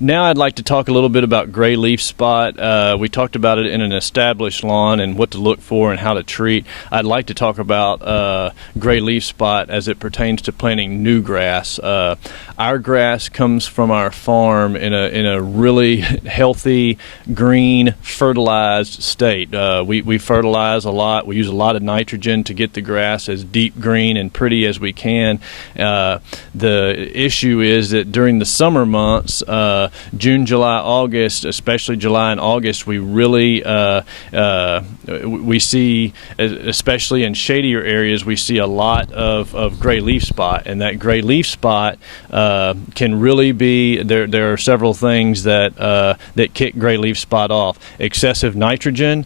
Now I'd like to talk a little bit about gray leaf spot. We talked about it in an established lawn and what to look for and how to treat. I'd like to talk about gray leaf spot as it pertains to planting new grass. Our grass comes from our farm in a really healthy, green, fertilized state. We fertilize a lot. We use a lot of nitrogen to get the grass as deep green and pretty as we can. The issue is that during the summer months, June, July, August, especially July and August, we really we see, especially in shadier areas, we see a lot of gray leaf spot, and that gray leaf spot can really be there are several things that kick gray leaf spot off. Excessive nitrogen,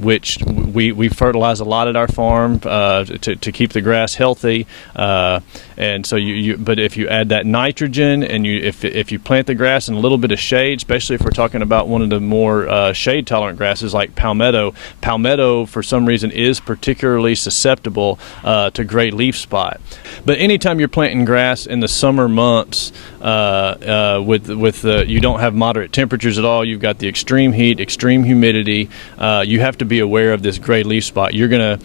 which we fertilize a lot at our farm to keep the grass healthy, and so but if you add that nitrogen and if you plant the grass in a little bit of shade, especially if we're talking about one of the more shade tolerant grasses like palmetto for some reason is particularly susceptible to gray leaf spot. But anytime you're planting grass in the summer months, you don't have moderate temperatures at all, you've got the extreme heat, extreme humidity, you have to be aware of this gray leaf spot. You're gonna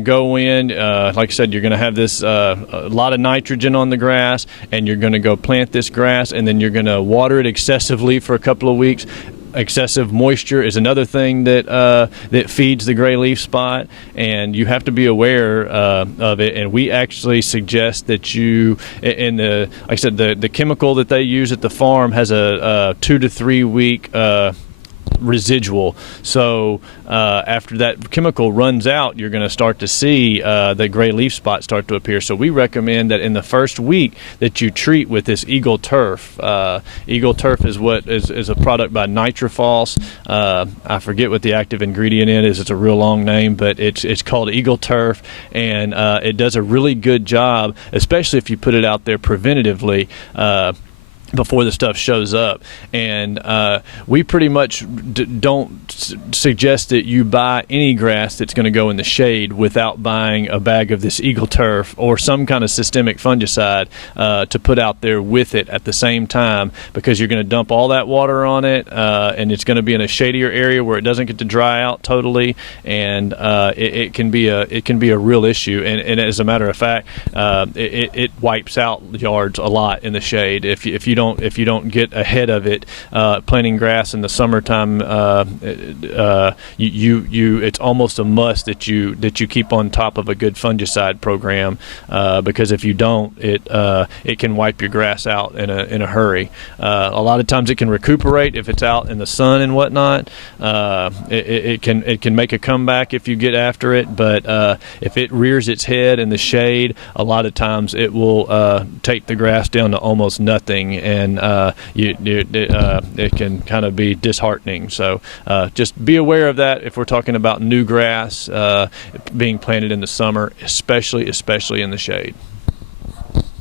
go in, like I said, you're gonna have this a lot of nitrogen on the grass, and you're gonna go plant this grass, and then you're gonna water it excessively for a couple of weeks. Excessive moisture is another thing that feeds the gray leaf spot, and you have to be aware of it. And we actually suggest that like I said, the chemical that they use at the farm has a 2 to 3 week residual. So after that chemical runs out, you're going to start to see the gray leaf spots start to appear. So we recommend that in the first week that you treat with this Eagle Turf. Eagle Turf is a product by Nitrofos. I forget what the active ingredient in is. It's a real long name, but it's called Eagle Turf, and it does a really good job, especially if you put it out there preventatively before the stuff shows up. And we pretty much don't suggest that you buy any grass that's going to go in the shade without buying a bag of this Eagle Turf or some kind of systemic fungicide to put out there with it at the same time, because you're going to dump all that water on it, and it's going to be in a shadier area where it doesn't get to dry out totally, and it can be a real issue. And as a matter of fact, it wipes out yards a lot in the shade if you don't get ahead of it. Planting grass in the summertime, it's almost a must that you keep on top of a good fungicide program, because if you don't, it can wipe your grass out in a hurry. A lot of times it can recuperate if it's out in the sun and whatnot. It can make a comeback if you get after it, but if it rears its head in the shade, a lot of times it will take the grass down to almost nothing, and it can kind of be disheartening. So just be aware of that if we're talking about new grass being planted in the summer, especially in the shade.